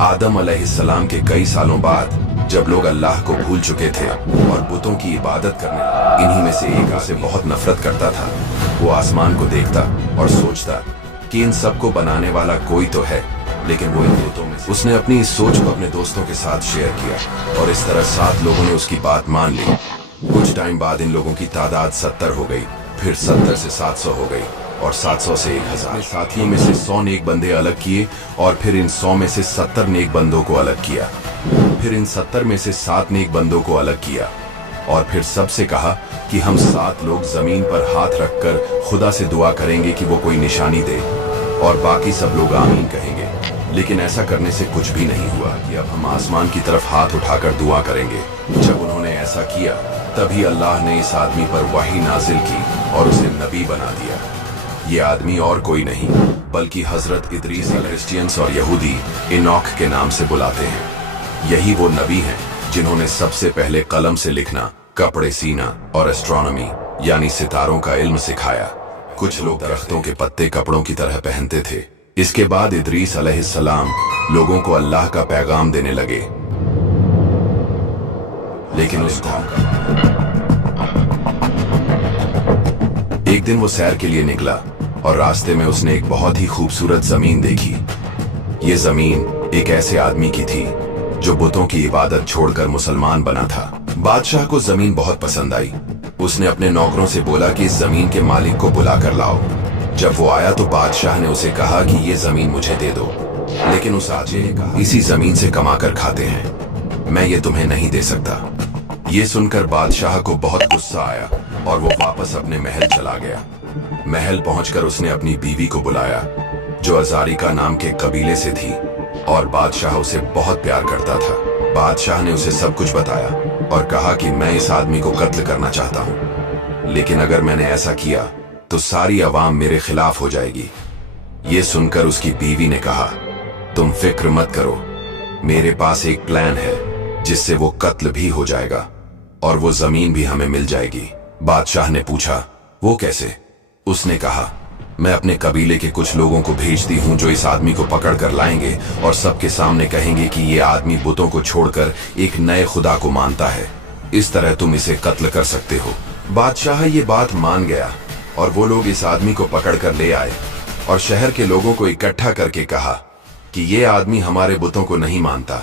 आदम अलैहिस्सलाम के कई सालों बाद जब लोग अल्लाह को भूल चुके थे और बुतों की इबादत करने लगे, इन्हीं में से एक से बहुत नफरत करता था। वो आसमान को देखता और सोचता कि इन सबको बनाने वाला कोई तो है, लेकिन वो इन बुतों में से। उसने अपनी इस सोच को अपने दोस्तों के साथ शेयर किया और इस तरह 7 लोगों ने उसकी बात मान ली। कुछ टाइम बाद इन लोगों की तादाद 70 हो गई, फिर 70 से 700 हो गई और 700 से 1000। साथियों में से 100 नेक बंदे अलग किए और फिर इन 100 में से 70 नेक बंदों को अलग किया। फिर इन 70 में से 7 नेक बंदों को अलग किया और फिर सबसे कहा कि हम 7 लोग जमीन पर हाथ रखकर खुदा से दुआ करेंगे कि वो कोई निशानी दे और बाकी सब लोग आमीन कहेंगे। लेकिन ऐसा करने से कुछ भी नहीं हुआ कि अब हम आसमान की तरफ हाथ उठाकर दुआ करेंगे। जब उन्होंने ऐसा किया तभी अल्लाह ने इस आदमी पर वही नाजिल की और उसे नबी बना दिया। ये आदमी और कोई नहीं बल्कि हजरत इदरीस क्रिश्चियंस और यहूदी इनॉक के नाम से बुलाते हैं। यही वो नबी हैं जिन्होंने सबसे पहले कलम से लिखना, कपड़े सीना और एस्ट्रोनॉमी यानी सितारों का इल्म सिखाया। कुछ लोग दरख्तों के पत्ते कपड़ों की तरह पहनते थे। इसके बाद इदरीस अलैहिस्सलाम लोगों को अल्लाह का पैगाम देने लगे, लेकिन उस एक दिन वो सैर के लिए निकला और रास्ते में उसने एक बहुत ही खूबसूरत जमीन देखी। ये जमीन एक ऐसे आदमी की थी जो बुतों की इबादत छोड़कर मुसलमान बना था। बादशाह को जमीन बहुत पसंद आई। उसने अपने नौकरों से बोला कि इस जमीन के मालिक को बुला कर लाओ। जब वो आया तो बादशाह ने उसे कहा कि ये जमीन मुझे दे दो, लेकिन उस आदमी ने कहा इसी जमीन से कमा कर खाते हैं, मैं ये तुम्हें नहीं दे सकता। ये सुनकर बादशाह को बहुत गुस्सा आया और वो वापस अपने महल चला गया। महल पहुंचकर उसने अपनी बीवी को बुलाया जो अजारिका नाम के कबीले से थी और बादशाह उसे बहुत प्यार करता था। बादशाह ने उसे सब कुछ बताया और कहा कि मैं इस आदमी को कत्ल करना चाहता हूं, लेकिन अगर मैंने ऐसा किया तो सारी अवाम मेरे खिलाफ हो जाएगी। ये सुनकर उसकी बीवी ने कहा, तुम फिक्र मत करो, मेरे पास एक प्लान है जिससे वो कत्ल भी हो जाएगा और वो जमीन भी हमें मिल जाएगी। बादशाह ने पूछा, वो कैसे? उसने कहा, मैं अपने कबीले के कुछ लोगों को भेजती हूं जो इस आदमी को पकड़ कर लाएंगे और सबके सामने कहेंगे कि ये आदमी बुतों को छोड़कर एक नए खुदा को मानता है। इस तरह तुम इसे कत्ल कर सकते हो। बादशाह ये बात मान गया और वो लोग इस आदमी को पकड़ कर ले आए और शहर के लोगों को इकट्ठा करके कहा कि ये आदमी हमारे बुतों को नहीं मानता,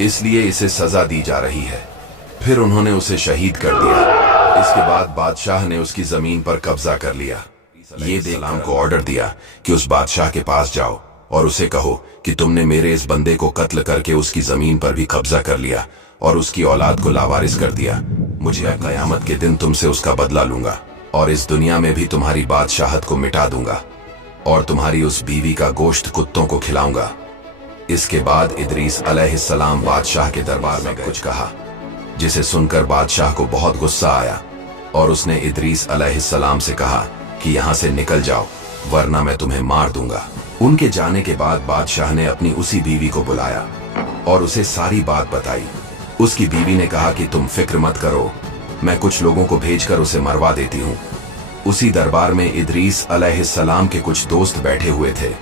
इसलिए इसे सजा दी जा रही है। फिर उन्होंने उसे शहीद कर दिया। इसके बाद बादशाह ने उसकी जमीन पर कब्जा कर लिया। ये सलाम को ऑर्डर दिया कि उस बादशाह के पास जाओ और उसे कहो कि तुमने मेरे इस बंदे को कत्ल करके उसकी जमीन पर भी कब्जा कर लिया और उसकी औलाद को लावारिस कर दिया। मुझे क़यामत के दिन तुमसे उसका बदला लूंगा और इस दुनिया में भी तुम्हारी बादशाहत को मिटा दूंगा और तुम्हारी उस बीवी का गोश्त कुत्तों को खिलाऊंगा। इसके बाद इदरीस अलैहिस्सलाम बादशाह के दरबार में कुछ कहा, जिसे सुनकर बादशाह को बहुत गुस्सा आया और उसने इदरीस अलैहिस्सलाम से कहा कि यहाँ से निकल जाओ वरना मैं तुम्हें मार दूंगा। उनके जाने के बाद बादशाह ने अपनी उसी बीवी को बुलाया और उसे सारी बात बताई। उसकी बीवी ने कहा कि तुम फिक्र मत करो, मैं कुछ लोगों को भेजकर उसे मरवा देती हूँ। उसी दरबार में इदरीस अलैहिस्सलाम के कुछ दोस्त बैठे हुए थे।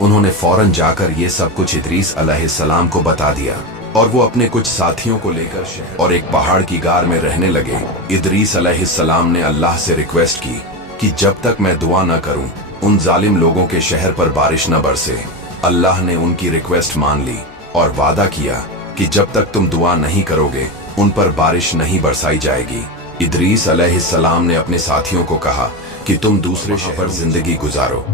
उन्होंने फौरन जाकर ये सब कुछ इदरीस अलैहिस्सलाम को बता दिया और वो अपने कुछ साथियों को लेकर शहर और एक पहाड़ की गार में रहने लगे। इदरीस अलैहिस्सलाम ने अल्लाह से रिक्वेस्ट की कि जब तक मैं दुआ न करूं उन जालिम लोगों के शहर पर बारिश न बरसे। अल्लाह ने उनकी रिक्वेस्ट मान ली और वादा किया कि जब तक तुम दुआ नहीं करोगे उन पर बारिश नहीं बरसाई जाएगी। इदरीस अलैहिस्सलाम ने अपने साथियों को कहा कि तुम दूसरे शहर पर जिंदगी गुजारो।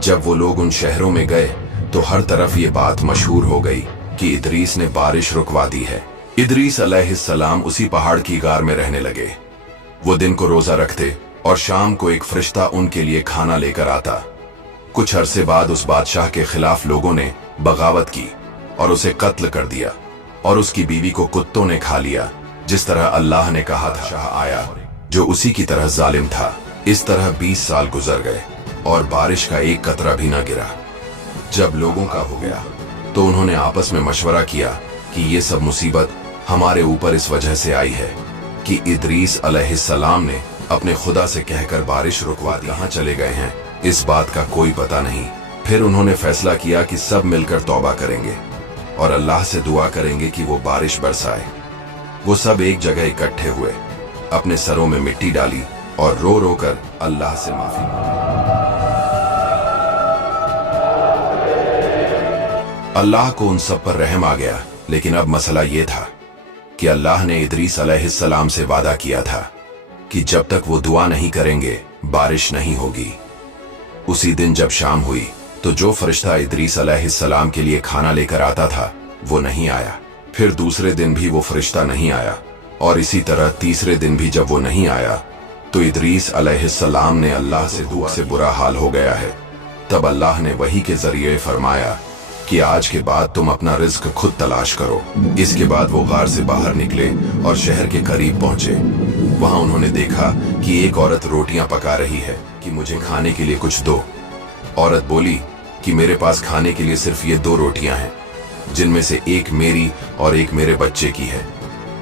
जब वो लोग उन शहरों में गए तो हर तरफ ये बात मशहूर हो गई कि इदरीस ने बारिश रुकवा दी है। इदरीस अलैहिस्सलाम उसी पहाड़ की गार में रहने लगे। वो दिन को रोजा रखते और शाम को एक फरिश्ता उनके लिए खाना लेकर आता। कुछ अरसे बाद उस बादशाह के खिलाफ लोगों ने बगावत की और उसे कत्ल कर दिया और उसकी बीवी को कुत्तों ने खा लिया, जिस तरह अल्लाह ने कहा था। शाह आया जो उसी की तरह जालिम था। इस तरह 20 साल गुजर गए और बारिश का एक कतरा भी न गिरा। जब लोगों का हो गया तो उन्होंने आपस में मशवरा किया कि ये सब मुसीबत हमारे ऊपर इस वजह से आई है कि इदरीस अलैहिस्सलाम ने अपने खुदा से कहकर बारिश रुकवा दी। कहाँ चले गए हैं इस बात का कोई पता नहीं। फिर उन्होंने फैसला किया कि सब मिलकर तौबा करेंगे और अल्लाह से दुआ करेंगे कि वो बारिश बरसाए। वो सब एक जगह इकट्ठे हुए, अपने सरों में मिट्टी डाली और रो रो कर अल्लाह से माफी मांगी। अल्लाह को उन सब पर रहम आ गया, लेकिन अब मसला ये था कि अल्लाह ने इदरीस अलैहिस्सलाम से वादा किया था कि जब तक वो दुआ नहीं करेंगे बारिश नहीं होगी। उसी दिन जब शाम हुई तो जो फरिश्ता इदरीस अलैहिस्सलाम के लिए खाना लेकर आता था वो नहीं आया। फिर दूसरे दिन भी वो फरिश्ता नहीं आया, और इसी तरह तीसरे दिन भी जब वो नहीं आया तो इदरीस अलैहिस्सलाम ने अल्लाह से दुआ से बुरा हाल हो गया है। तब अल्लाह ने वही के जरिए फरमाया कि आज के बाद तुम अपना रिज्क खुद तलाश करो। इसके बाद वो गार से बाहर निकले और शहर के करीब पहुंचे। वहां उन्होंने देखा कि एक औरत रोटियां पका रही है कि मुझे खाने के लिए कुछ दो। औरत बोली कि मेरे पास खाने के लिए सिर्फ ये 2 रोटियां हैं, जिनमें से एक मेरी और एक मेरे बच्चे की है।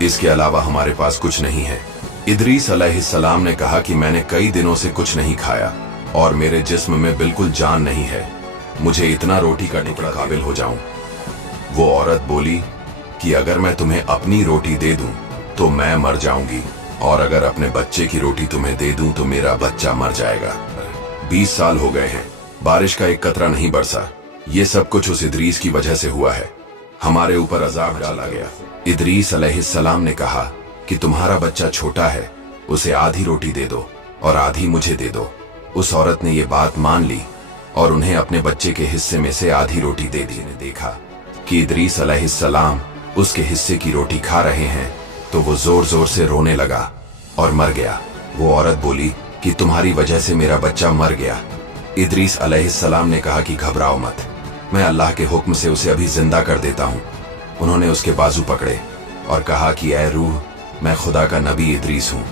इसके अलावा हमारे पास कुछ नहीं है। इदरीस अलैहिस्सलाम ने कहा कि मैंने कई दिनों से कुछ नहीं खाया और मेरे जिस्म में बिल्कुल जान नहीं है, मुझे इतना रोटी का टुकड़ा काबिल हो जाऊं। वो औरत बोली कि अगर मैं तुम्हें अपनी रोटी दे दूं तो मैं मर जाऊंगी, और अगर अपने बच्चे की रोटी तुम्हें दे दूं तो मेरा बच्चा मर जाएगा। 20 साल हो गए हैं, बारिश का एक कतरा नहीं बरसा। ये सब कुछ उस इदरीस की वजह से हुआ है। हमारे ऊपर अजाब डाला गया। इदरीस अलैहिस्सलाम ने कहा कि तुम्हारा बच्चा छोटा है, उसे आधी रोटी दे दो और आधी मुझे दे दो। उस औरत ने ये बात मान ली और उन्हें अपने बच्चे के हिस्से में से आधी रोटी दे दी। ने देखा कि इदरीस अलैहिस्सलाम उसके हिस्से की रोटी खा रहे हैं तो वो जोर जोर से रोने लगा और मर गया। वो औरत बोली कि तुम्हारी वजह से मेरा बच्चा मर गया। इदरीस अलैहिस्सलाम ने कहा कि घबराओ मत, मैं अल्लाह के हुक्म से उसे अभी जिंदा कर देता हूँ। उन्होंने उसके बाजू पकड़े और कहा कि ऐ रूह, मैं खुदा का नबी इदरीस हूँ।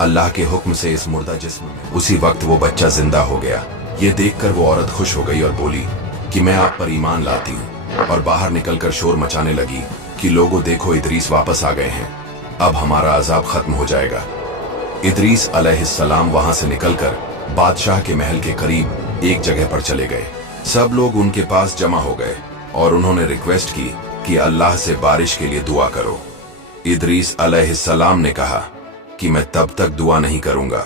अल्लाह के हुक्म से इस मुर्दा जिस्म में उसी वक्त वो बच्चा जिंदा हो गया। ये देखकर वो औरत खुश हो गई और बोली कि मैं आप पर ईमान लाती हूँ, और बाहर निकलकर शोर मचाने लगी कि लोगों देखो, इदरीस वापस आ गए हैं, अब हमारा अजाब खत्म हो जाएगा। इदरीस अलैहिस्सलाम वहां से निकलकर बादशाह के महल के करीब एक जगह पर चले गए। सब लोग उनके पास जमा हो गए और उन्होंने रिक्वेस्ट की कि अल्लाह से बारिश के लिए दुआ करो। इदरीस अलैहिस्सलाम ने कहा कि मैं तब तक दुआ नहीं करूंगा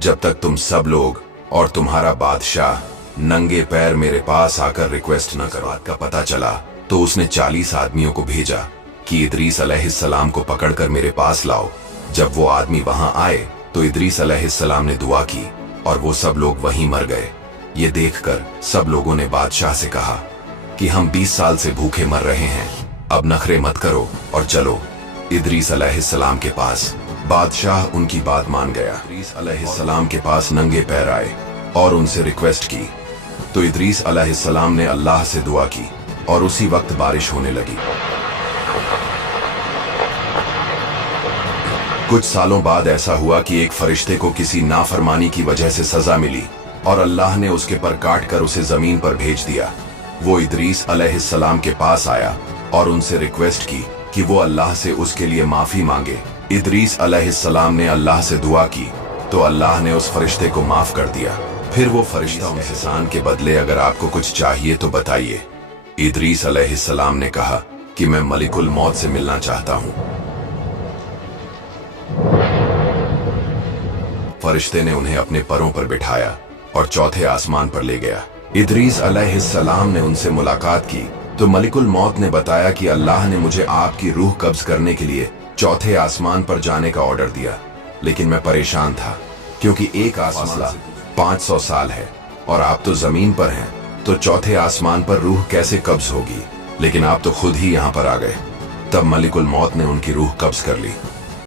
जब तक तुम सब लोग और तुम्हारा बादशाह नंगे पैर मेरे पास आकर रिक्वेस्ट न करो। बात का पता चला तो उसने 40 आदमियों को भेजा कि इदरीस अलैहिस्सलाम को पकड़कर मेरे पास लाओ। जब वो आदमी वहां आए तो इदरीस अलैहिस्सलाम ने दुआ की और वो सब लोग वहीं मर गए। ये देखकर सब लोगों ने बादशाह से कहा कि हम 20 साल से भूखे मर रहे हैं, अब नखरे मत करो और चलो इदरीस अलैहिस्सलाम के पास। बादशाह उनकी बात मान गया। इदरीस अलैहिस्सलाम के पास नंगे पैर आए और उनसे रिक्वेस्ट की तो इदरीस अलैहिस्सलाम ने अल्लाह से दुआ की और उसी वक्त बारिश होने लगी। कुछ सालों बाद ऐसा हुआ कि एक फरिश्ते को किसी नाफरमानी की वजह से सजा मिली और अल्लाह ने उसके पर काट कर उसे जमीन पर भेज दिया। वो इदरीस अलैहिस्सलाम के पास आया और उनसे रिक्वेस्ट की कि वो अल्लाह से उसके लिए माफी मांगे। इदरीस अलैहिस्सलाम ने अल्लाह से दुआ की तो अल्लाह ने उस फरिश्ते को माफ कर दिया। फिर वो फरिश्ता उन एहसान के बदले अगर आपको कुछ चाहिए तो बताइए। इदरीस अलैहिस्सलाम ने कहा कि मैं मलिकुल मौत से मिलना चाहता हूँ। फरिश्ते ने उन्हें अपने परों पर बिठाया और चौथे आसमान पर ले गया। इदरीस अलैहिस्सलाम ने उनसे मुलाकात की तो मलिकुल मौत ने बताया कि अल्लाह ने मुझे आपकी रूह कब्ज करने के लिए चौथे आसमान पर जाने का ऑर्डर दिया, लेकिन मैं परेशान था क्योंकि एक आसमान 500 साल है और आप तो जमीन पर हैं, तो चौथे आसमान पर रूह कैसे कब्ज होगी। लेकिन आप तो खुद ही यहाँ पर आ गए। तब मलिकुल मौत ने उनकी रूह कब्ज कर ली।